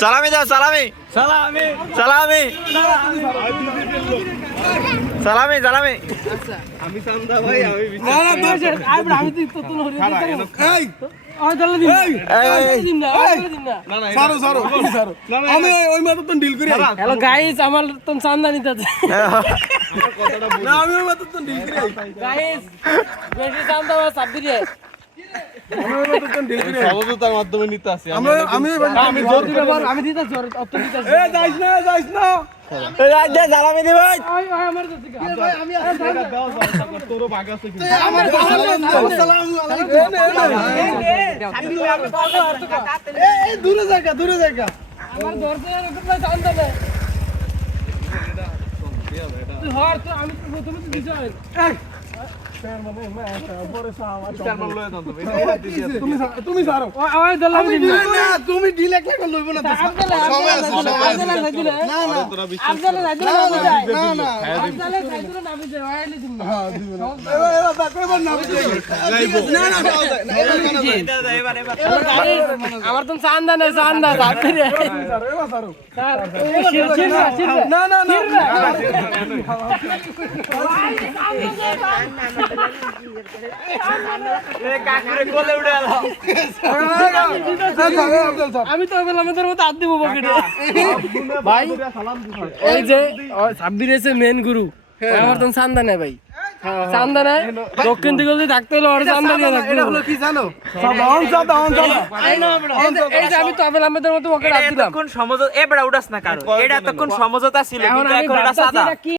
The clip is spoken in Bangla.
সালামি দাও সালামি সালামি সালামি সালামি সালামি আমি চান্দা ভাই আমি আমি তো তো এই আমি দলে দিন দিন না না না সারো সারো সারো আমি ওই মাত্র তো ডিল করি হ্যালো গাইস আমার তো চান্দা নিতে আছে না আমি ওই মাত্র তো ডিল করি গাইস বেশি চান্দা সাব দিয়ে আমি ওই মাত্র তো ডিল করি সহজতার মাধ্যমে নিতে আসি আমি আমি জোর দিতে পার আমি দিতে জোর অত দিতে এ যাইস না সালামি দি ভাই ওই আমার দিতে ভাই আমি তোরও ভাগ আছে কিন্তু আমার আসসালামু আলাইকুম এই দূরে জায়গা আমার দরকার কোথায় চান্দা দে তুই হর তো আমি প্রথমে তো দিতে হয় তুমি সারো ওই দলাম দিন না তুমি ডিল একটা করে লইব না তো সময় আছে আব্দুল্লাহ দিলে না না আব্দুল্লাহ দিলে না না আব্দুল্লাহ দিলে না বুঝে ওইলি দিন হ্যাঁ দিবেন এবার কইবার না বুঝে না না আমার তো চান্দা না চান্দা আপনি রে এবার সারো না না না আমি তো বললাম আমাদের মতো হাত দিব পকেটে ভাই ওই যে সাব্বির এসে মেন গুরু আমার তো চান্দা নেই ভাই চান্দা নেই দক্ষিণ দিকে যদি থাকতে হলে ওর চান্দা দিয়ে থাকতে হলো কি জানো এই যে আমি তো আমাদের মতো পকেটে হাত দিলাম তখন সমঝোতা এ বড় উড়াস না কারো এটা তখন সমঝোতা ছিল কিন্তু এখন এটা সাদা